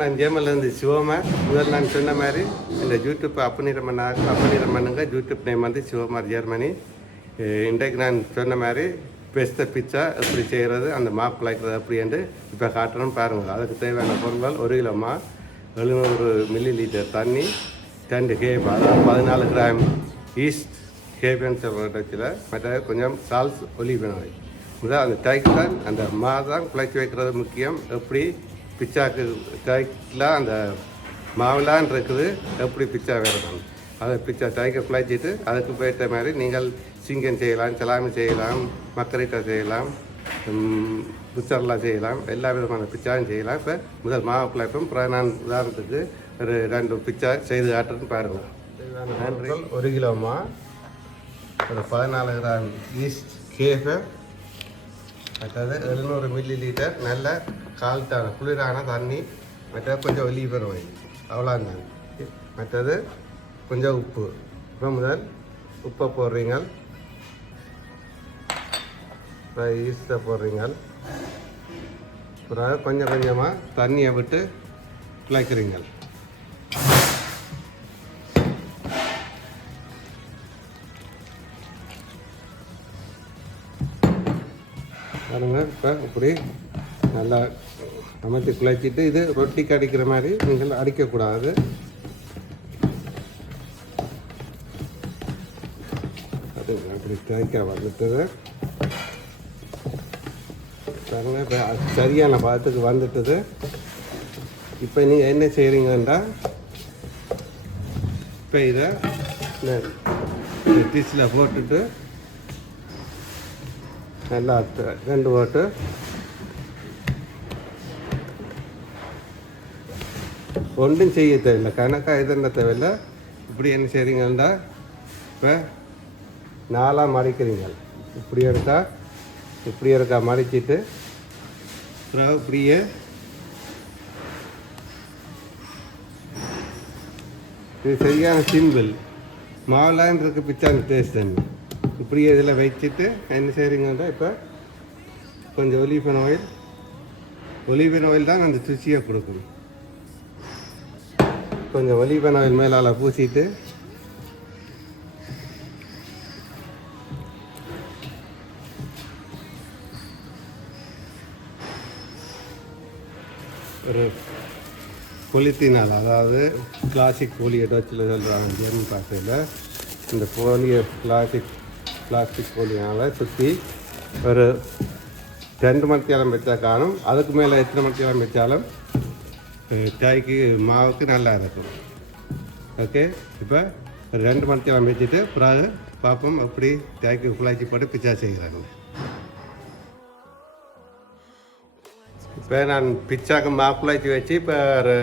நான் ஜேமலேருந்து சிவகுமார் முதல் நான் சொன்ன மாதிரி இந்த யூடியூப் அப்பநீரம் பண்ண அப்பநீரம் பண்ணுங்க யூடியூப் நேம் வந்து சிவமார் ஜெர்மனி. இன்றைக்கு நான் சொன்ன மாதிரி பெஸ்ட் பிச்சா எப்படி செய்கிறது அந்த மாப் குழைக்கிறது என்று இப்போ காட்டுறோம் பாருங்கள் அதுக்கு தேவையான பொருட்கள் ஒரு கிலோ மா எழுநூறு மில்லி லிட்டர் தண்ணி ரெண்டு கேப் அதாவது பதினாலு கிராம் ஈஸ்ட் கேப்னு சொல்கிற மற்ற கொஞ்சம் சால்ஸ் ஒலி வேணும் முதல் அந்த டைக் தான் அந்த மா தான் குழைச்சி வைக்கிறது முக்கியம். எப்படி பிச்சாக்கு டைக்கில் அந்த மாவிலான் இருக்குது. எப்படி பிச்சா வேணும் அதை பிச்சா டைக்கை குழைச்சிட்டு அதுக்கு போயிட்ட மாதிரி நீங்கள் சிங்கன் செய்யலாம் சலாமி செய்யலாம் மக்கரிட்டா செய்யலாம் புச்சர்லாம் செய்யலாம் எல்லா விதமான பிச்சாவும் செய்யலாம். இப்போ முதல் மாவு குழைப்பும் அப்புறம் நான் உதாரணத்துக்கு ஒரு ரெண்டு பிச்சா செய்து காட்டுறேன்னு பாருங்கள் நன்றி. ஒரு கிலோமா ஒரு பதினாலு கிராம் ஈஸ்ட் கேஃபை மற்றது எழுநூறு மில்லி லிட்டர் நல்ல கால்ட்டான குளிரான தண்ணி மற்றது கொஞ்சம் ஒலிபர் ஆயில் அவ்வளோதான் மற்றது கொஞ்சம் உப்பு இப்போ முதல் உப்பை போடுறீங்க அப்புறம் ஈஸ்ட்டை போடுறீங்க அப்புறம் கொஞ்சம் கொஞ்சமாக தண்ணியை விட்டு கிளக்கிறீங்க பாருங்க இப்போ இப்படி நல்லா அமைத்து குழைச்சிட்டு இது ரொட்டிக்கு அடிக்கிற மாதிரி நீங்கள் அடிக்கக்கூடாது. அது அப்படி தேய்க்க வந்துட்டது. பாருங்க இப்போ அது சரியான பாதத்துக்கு வந்துட்டது. இப்போ நீங்கள் என்ன செய்கிறீங்கன்னா இப்போ இதை டிஷ்ஷில் போட்டுட்டு நல்லா ரெண்டு ஓட்டு. ஒன்றும் செய்ய தேவையில்லை. கணக்காக இது என்ன தேவையில்லை? இப்படி என்ன செய்கிறீங்கன்னா இப்போ நாலாக மடிக்கிறீங்க. இப்படி இருக்கா இப்படி இருக்கா மடிச்சிட்டு அப்புறம் இப்படியே இது சரியான சிம்பிள். மாவுலான் இருக்கு பிச்சான டேஸ்ட் தண்ணி இப்படியே இதில் வச்சுட்டு என்ன செய்கிறீங்கன்னா இப்போ கொஞ்சம் ஒலிவன் ஆயில் ஒலிவன் ஆயில் தான் அந்த சுச்சியை கொடுக்கும் கொஞ்சம் ஒலிவன் ஆயில் மேலால் பூசிட்டு ஒரு பொலித்தீனால் அதாவது கிளாசிக் போலியை டச்சில் சொல்கிறாங்க ஜெர்மன் பாசையில் இந்த போலியை கிளாசிக் பிளாஸ்டிக் போலியால் சுற்றி ஒரு ரெண்டு மணித்தேலம் வச்சா காணும். அதுக்கு மேலே எத்தனை மணித்தேலம் வச்சாலும் தேய்க்கு மாவுக்கு நல்லா இருக்கும். ஓகே? இப்போ ஒரு ரெண்டு மணித்தேலம் வச்சுட்டு பிறகு பார்ப்போம் அப்படி தேய்க்கு குழாய்ச்சி போட்டு பிச்சா செய்கிறாங்க இப்போ நான் பிச்சாக்கு மாவு குழாய்ச்சி வச்சு இப்போ ஒரு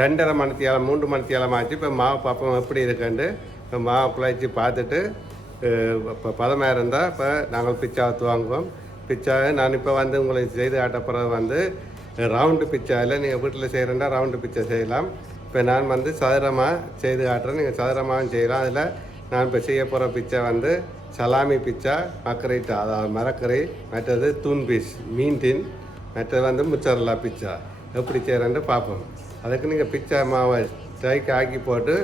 ரெண்டரை மணித்தியாலம் மூன்று மணித்தியாலம் ஆச்சு. இப்போ மாவு பார்ப்போம் எப்படி இருக்குன்ட்டு. இப்போ மாவு குழாய்ச்சி பார்த்துட்டு இப்போ பதமாக இருந்தால் இப்போ நாங்கள் பிச்சாவை வாங்குவோம் பிச்சாவை நான் இப்போ வந்து உங்களுக்கு செய்து காட்டப்புறது வந்து ரவுண்டு பிச்சாவில் நீங்கள் வீட்டில் செய்கிறேன்னா ரவுண்டு பிச்சை செய்யலாம். இப்போ நான் வந்து சதுரமாக செய்து காட்டுறேன் நீங்கள் சதுரமாகவும் செய்யலாம். அதில் நான் இப்போ செய்ய போகிற பிச்சை வந்து சலாமி பிச்சா மக்கரைட்டா அதாவது மரக்கறி மற்றது தூண் பீஸ் மீன் டின் மற்றது வந்து முச்சரலா பிச்சா. எப்படி செய்கிறேன்ட்டு பார்ப்போம். அதுக்கு நீங்கள் பிச்சா மாவை ட்ரைக்கு ஆக்கி போட்டு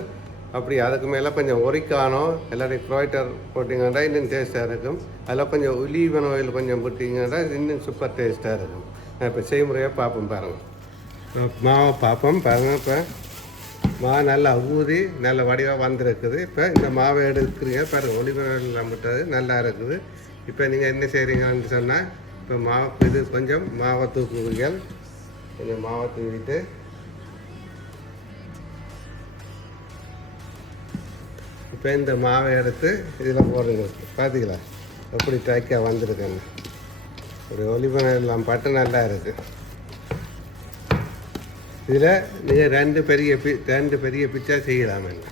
அப்படி அதுக்கு மேலே கொஞ்சம் ஒரிக்கானோ இல்லாட்டி க்ரோய்டர் போட்டிங்கன்னா இன்னும் டேஸ்ட்டாக இருக்கும். அதில் கொஞ்சம் ஒலிவன் ஆயில் கொஞ்சம் போட்டிங்கன்னா இன்னும் சூப்பர் டேஸ்ட்டாக இருக்கும். இப்போ செய்முறையாக பார்ப்போம் பாருங்கள் மாவை பார்ப்போம் பாருங்கள் இப்போ. மாவு நல்லா ஊறி நல்ல வடிவாக வந்திருக்குது. இப்போ இந்த மாவை எடுக்கிறீங்க பாருங்கள் ஒளிவன் விட்டது நல்லா இருக்குது. இப்போ நீங்கள் என்ன செய்கிறீங்கன்னு சொன்னால் இப்போ மாவு இது கொஞ்சம் மாவை தூக்குவீங்க கொஞ்சம் மாவை தூவிட்டு இப்போ இந்த மாவை எடுத்து இதில் போடுங்க. பார்த்தீங்களா எப்படி டைக்காக வந்திருக்கேன்னு. ஒரு ஒளிபனம் எல்லாம் பட்டு நல்லா இருக்குது இதில் நீங்கள் ரெண்டு பெரிய பி ரெண்டு பெரிய பிச்சா செய்யலாம் என்ன.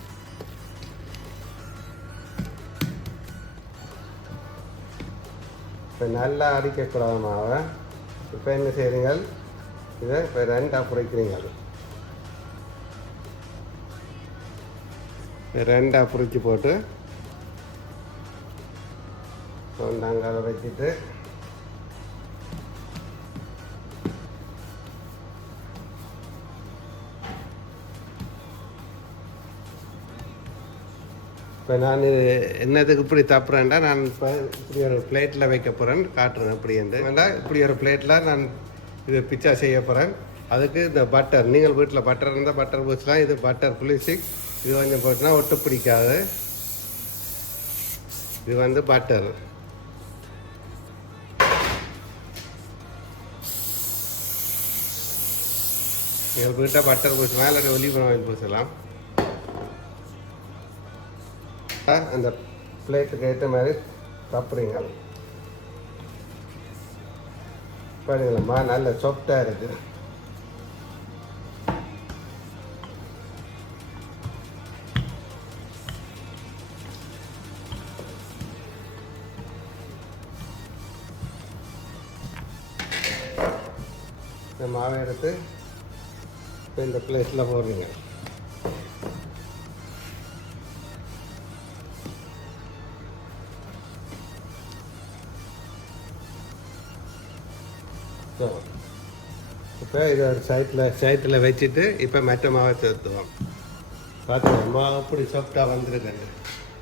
இப்போ நல்லா அடிக்கக்கூடாது மாவை. இப்போ என்ன செய்கிறீங்க இதை இப்போ ரெண்டாக புரைக்கிறீங்க ரெண்டாக பிரித்து போட்டு கொண்டாங்கால வச்சுட்டு. இப்போ நான் என்னதுக்கு இப்படி தப்புறேன்டா நான் இப்போ இப்படி ஒரு பிளேட்டில் வைக்க போகிறேன் காட்டுறேன் இப்படி என்று. வேண்டாம் இப்படி ஒரு பிளேட்டில் நான் இது பிச்சா செய்ய போகிறேன் அதுக்கு இந்த பட்டர் நீங்கள் வீட்டில் பட்டர் இருந்தால் பட்டர் பூஸ்லாம் இது பட்டர் புளிசிக் இது கொஞ்சம் போட்டுனா ஒட்டு பிடிக்காது இது வந்து பட்டர் எங்கள்கிட்ட பட்டர் பூசலாம் இல்லாட்டி ஒலிவ் வாங்கி பூசலாம். அந்த பிளேட்டுக்கு ஏற்ற மாதிரி சாப்பிட்றீங்க பாருங்களம்மா நல்ல சாஃப்டாக இருக்குது மாவை எடுத்து இப்போ இந்த பிளேட்டில் போடுறீங்க. ஸோ இப்போ இதை ஒரு சைட்டில் சைட்டில் வச்சுட்டு இப்போ மெட்டை மாவை சேர்த்துவோம். பார்த்துக்கோங்க மாவு அப்படி சாஃப்டாக வந்திருக்குங்க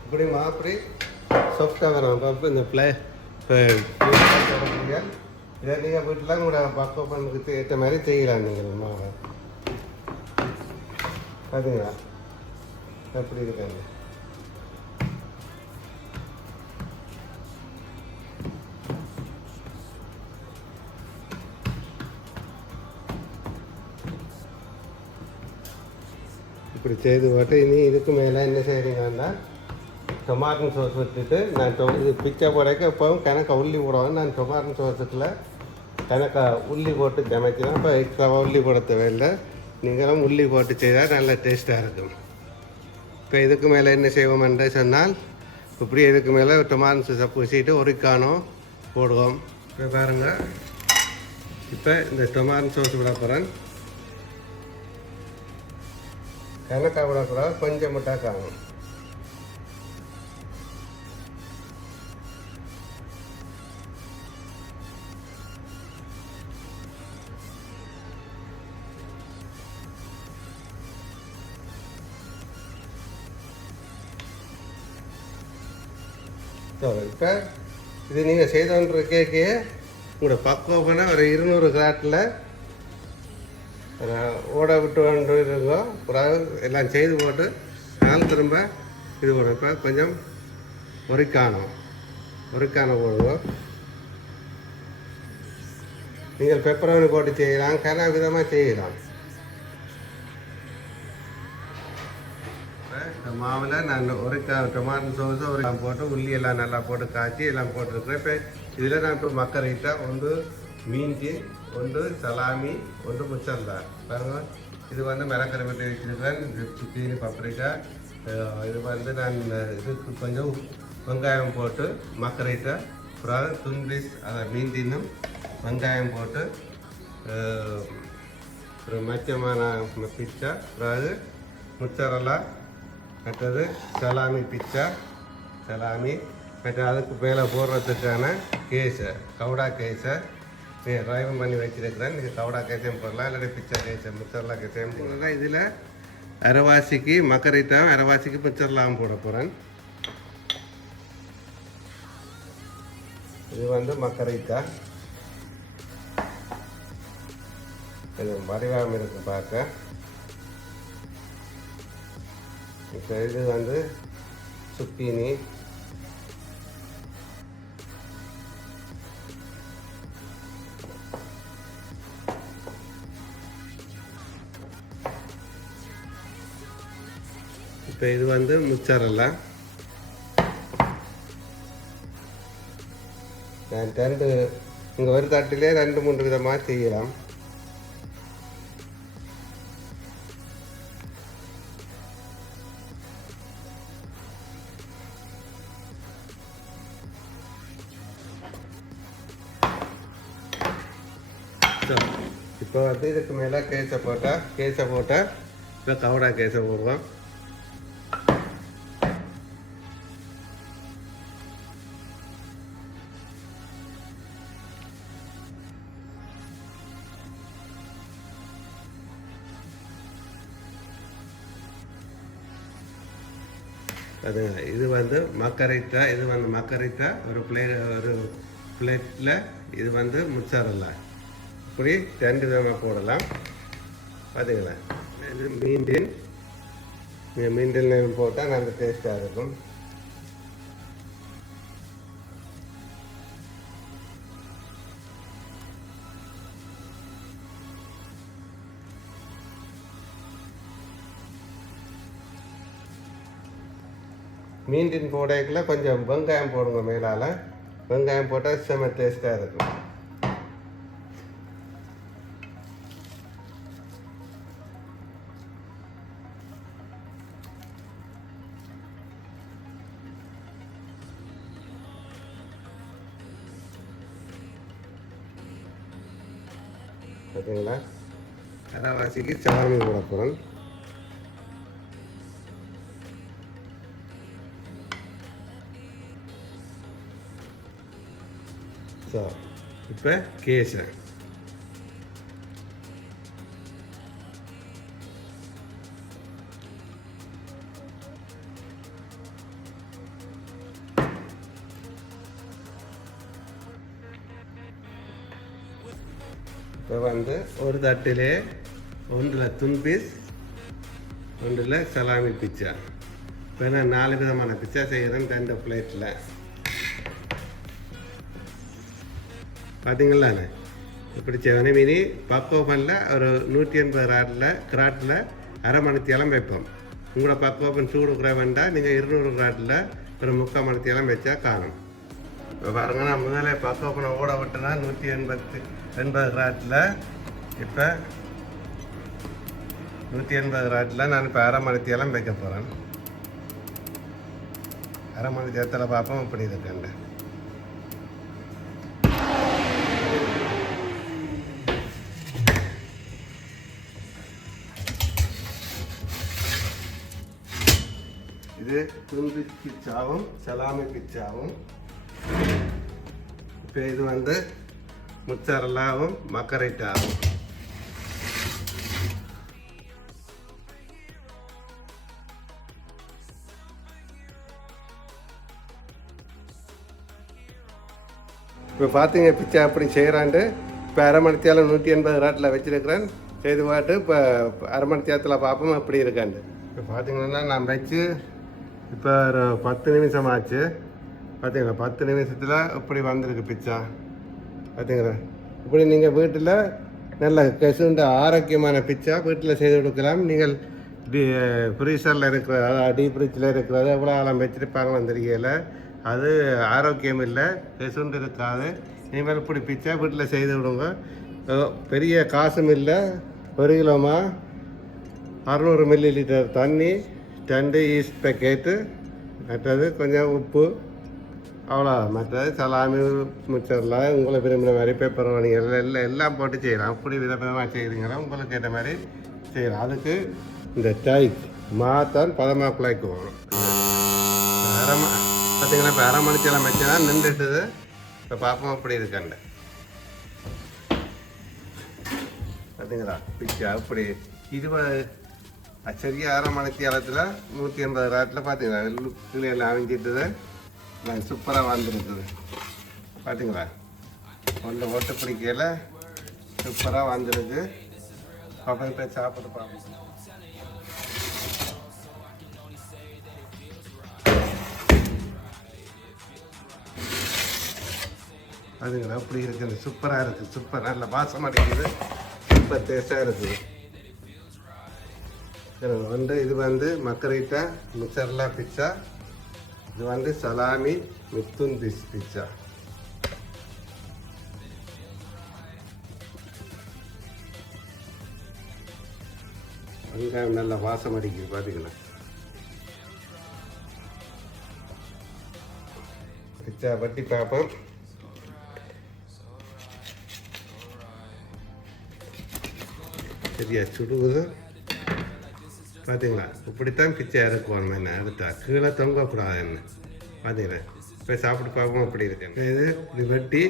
இப்படி மாவு அப்படி சாஃப்டாக வரும். அப்போ இந்த பிளே இப்போ இதை நீங்கள் வீட்டில் கூட பக்குவம் பண்ணுறதுக்கு ஏற்ற மாதிரி செய்யலாம் நீங்கள் மாவை அதுங்களா எப்படி இருக்காங்க. இப்படி செய்து போட்டு இனி இதுக்கு மேலே என்ன செய்கிறீங்கன்னா டொமாட்டோ சோஸ் விட்டுட்டு நான் இது பிச்சை போடக்க எப்போவும் கணக்கை உள்ளி விடுவேன் நான் டொமாட்டோ சோசத்தில் கணக்க உள்ளி போட்டு சமைச்சினா இப்போ எக்ஸ்ட்ராவாக உள்ளி போட தேவையில்லை. நீங்களும் உள்ளி போட்டு செய்தால் நல்ல டேஸ்ட்டாக இருக்கும். இப்போ இதுக்கு மேலே என்ன செய்வோம்ன்ற சொன்னால் இப்படி இதுக்கு மேலே டொமாட்டோ சூஸை பூசிட்டு ஒரு போடுவோம். இப்போ பாருங்கள் இப்போ இந்த டொமாட்டோ சோஸ் விட போகிறேன் கணக்கா விடக்கூடாது கொஞ்சம் மட்டும் காணும் இப்போ இது நீங்கள் செய்தோன்ற கேக்கு உங்களோட பக்குவம்னா ஒரு இருநூறு கிராட்டில். ஓட விட்டு கொண்டு பிறகு எல்லாம் செய்து போட்டு நான் திரும்ப இது போடுவோம் இப்போ கொஞ்சம் முறிக்கானம் முறிக்கானம் போடுவோம். நீங்கள் பெப்பரோனி போட்டு செய்யலாம் கன விதமாக செய்யலாம். மாவில் நான் ஒரு டொமாட்டோ சோஸ் ஒரு போட்டு உள்ளி எல்லாம் நல்லா போட்டு காய்ச்சி எல்லாம் போட்டுருக்குறேன் இப்போ இதில் நான் இப்போ மக்கரைட்டா ஒன்று மீன்ஜி ஒன்று சலாமி ஒன்று முச்சந்தா பாருங்க இது வந்து மிளகரை வெட்டி வச்சுருக்கேன் இது சுத்தீனி பப்ரிக்கா இது வந்து நான் இதுக்கு கொஞ்சம் வெங்காயம் போட்டு மக்கரைட்டா அப்புறம் துன்பிஸ் அதை மீன்டினும் வெங்காயம் போட்டு அப்புறம் மச்சமான பிச்சா அப்புறம் முச்சரெல்லாம் மற்றது சலாமி பிச்சா சலாமி. மற்ற அதுக்கு மேலே போடுறதுக்கான கேஸை கவுடா கேஸை ட்ரைவம் பண்ணி வச்சுருக்கிறேன். நீங்கள் கவுடா கேஸையும் போடலாம். இல்லாட்டி பிச்சா கேஸை முச்சர்லா கேஸையும் போடலாம். இதில் அரைவாசிக்கு மக்கரைத்தான் அரைவாசிக்கு பிச்சர்லாம் போட போகிறேன் இது வந்து மக்கரைத்தா இது வடிவாகம் இருக்கு பார்க்க. இப்போ இது வந்து சுப்பீனி இப்போ இது வந்து முச்சரெல்லாம் நான் ரெண்டு இங்கே ஒரு தட்டிலே ரெண்டு மூன்று விதமாக செய்யலாம். இப்போ இதுக்கு மேலே கேஸை போட்டால் கேஸை போட்டால் இப்போ கவுடா கேஸை போடுவோம் அதுங்க இது வந்து மக்கரைட்டா இது வந்து மக்கரைட்டா ஒரு பிளேட் ஒரு பிளேட்டில் இது வந்து முச்சாரல்ல இப்படி ரெண்டு விதமாக போடலாம். பார்த்தீங்களா இது மீண்டின் மீண்டின் போட்டால் நல்ல டேஸ்ட்டாக இருக்கும். மீண்டின் போடைக்குள்ள கொஞ்சம் வெங்காயம் போடுங்க மேலால். வெங்காயம் போட்டால் செம டேஸ்ட்டாக இருக்கும். பார்த்தீங்களா அரைவாசிக்கு சாமி போட போகிறோம் ஸோ இப்போ கேசன் இப்போ வந்து ஒரு தட்டிலே ஒன்றில் துன் பீஸ் ஒன்றில் சலாமி பிச்சா இப்போ நான் நாலு விதமான பிச்சா செய்கிறேன் ரெண்டு பிளேட்டில் பார்த்தீங்களாண்ணே இப்படி செய்வேன் மீனி பக்கோபனில் ஒரு நூற்றி எண்பது ராட்டில் கிராட்டில் அரை மணித்தியாலம் வைப்போம். உங்களோட பக்கோபன் சூடு குறை வேண்டாம் நீங்கள் இருநூறு கிராட்டில் ஒரு முக்கால் மணித்தியாலம் வச்சா காணும். இப்போ பாருங்க நான் முதல்ல பக்கோபனை ஓட விட்டுனா நூற்றி எண்பத்து எண்பது ராட்டில் இப்போ நூற்றி எண்பது ராட்டில் நான் இப்போ அரை மணித்தியாலம் வைக்க போகிறேன் அரை மணி பார்ப்போம் இப்படி இருக்கேன் இது துண்டு பிச்சாவும் சலாமி பிச்சாவும் இது வந்து முச்சரலாவும் மக்கரைட்டாவும். இப்போ பார்த்தீங்க பிச்சை அப்படி செய்கிறாண்டு இப்போ அரை மணி தேலம் நூற்றி எண்பது ராட்டில் வச்சுருக்கிறேன். செய்து பாட்டு இப்போ அரை மணி தேரத்தில் பார்ப்போம் அப்படி இருக்காண்டு. இப்போ பார்த்தீங்கன்னா நான் வச்சு இப்போ ஒரு பத்து நிமிஷம் ஆச்சு பார்த்தீங்களா பத்து நிமிஷத்தில் இப்படி வந்திருக்கு பிச்சா. பார்த்தீங்களா இப்படி நீங்கள் வீட்டில் நல்ல கசுண்ட ஆரோக்கியமான பிச்சா வீட்டில் செய்து கொடுக்கலாம். நீங்கள் டி ஃப்ரீசரில் இருக்கிற அதாவது டீப் ஃப்ரிட்ஜில் இருக்கிறது எவ்வளோ ஆழம் வச்சுருப்பாங்க தெரியல. அது ஆரோக்கியம் இல்லை கசுண்டு இருக்காது. இனிமேல் இப்படி பிச்சா வீட்டில் செய்து விடுங்க. பெரிய காசும் இல்லை. ஒரு கிலோமா அறநூறு மில்லி லிட்டர் தண்ணி ரெண்டு ஈஸ்ட் பேக்கெட்டு மற்றது கொஞ்சம் உப்பு அவ்வளோ மற்றது சலாமி மிச்சரில் உங்களை விரும்பின மாதிரி பேப்பர் வணிகர்கள் எல்லாம் எல்லாம் எல்லாம் போட்டு செய்யலாம். அப்படி விதவிதமாக செய்கிறீங்களா உங்களுக்கு ஏற்ற மாதிரி செய்யலாம். அதுக்கு இந்த டைக் மாத்தான் பதமாக குழாய்க்கு வரும் அரை பார்த்தீங்கன்னா இப்போ அரை மணிச்செல்லாம் வச்சுனா நின்றுட்டுது. இப்போ பார்ப்போம் அப்படி இருக்காண்ட பார்த்தீங்களா பிச்சா அப்படி. இருபது சரியாக அரை மணிக்கு நூற்றி எண்பது ராட்டில் பார்த்தீங்களா கீழே எல்லாம் அவிஞ்சிட்டுது. சூப்பராக வாழ்ந்துருக்குது. பார்த்தீங்களா ஒன்று ஓட்டு பிடிக்கையில் சூப்பராக வாழ்ந்துருக்கு. பாப்பா இப்போ சாப்பிட்டு பார்ப்போம் அதுங்களா அப்படி இருக்குது சூப்பராக இருக்குது சூப்பர் நல்ல வாசம் அடிக்குது. சூப்பர் டேஸ்டாக இருக்குது. ஒன்று வந்து இது வந்து மக்கரைட்டா மிச்சர்லா பிச்சா இது வந்து சலாமி மித்துந்திஸ் பிச்சா வெங்காயம் நல்ல வாசம் அடிக்குது பார்த்தீங்களா பிச்சா பற்றி பார்ப்போம் சரியா சுடுவது பார்த்தீங்களா இப்படித்தான் பிச்சை இறக்குவாங்க என்ன? அடுத்தா கீழே தொங்கக்கூடாது என்ன பார்த்தீங்களா இப்போ சாப்பிட்டு பார்ப்போம் அப்படி இருக்கு. இது இது வெட்டி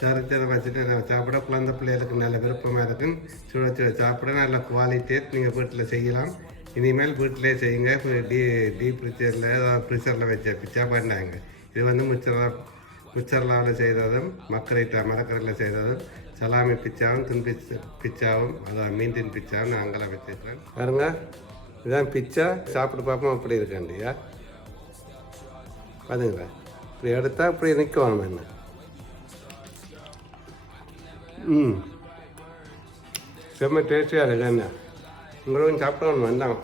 சரச்சரை வச்சுட்டு நான் சாப்பிட குழந்தை பிள்ளைகளுக்கு நல்ல விருப்பமாக இருக்கும் சுட சுட சாப்பிட நல்ல குவாலிட்டியாக நீங்கள் வீட்டில் செய்யலாம். இனிமேல் வீட்டிலே செய்யுங்க. டீ டீ டீப் ஃப்ரிட்ஜரில் ஃப்ரிட்ஜரில் வச்ச பிச்சா பண்ணாங்க. இது வந்து முச்சரா முச்சரலாவில் செய்ததும் மக்கரைட்டா மரக்கரையில் செய்ததும் சலாமி பிச்சாவும் துன்பிச்ச பிச்சாவும் அதான் மீன் தின் பிச்சாவும் நாங்களாம் வச்சுருக்கேன் பாருங்கள் இதான் பிச்சா. சாப்பிட்டு பார்ப்போம் அப்படி இருக்காண்டியா பாருங்களா இப்படி எடுத்தால் இப்படி நிற்கும் என்ன? ம். செம்ம டேஸ்டியாக இருக்கு என்ன? உங்களும் சாப்பிடணும் வேண்டாம்.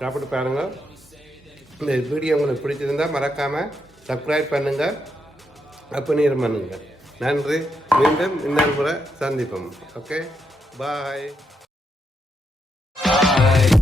சாப்பிட்டு பாருங்கள் இந்த வீடியோ உங்களுக்கு பிடிச்சிருந்தா மறக்காமல் சப்ஸ்கிரைப் பண்ணுங்கள் அப்பனீர் பண்ணுங்கள் நன்றி. மீண்டும் இன்னொரு முறை சந்திப்போம். Okay bye Bye.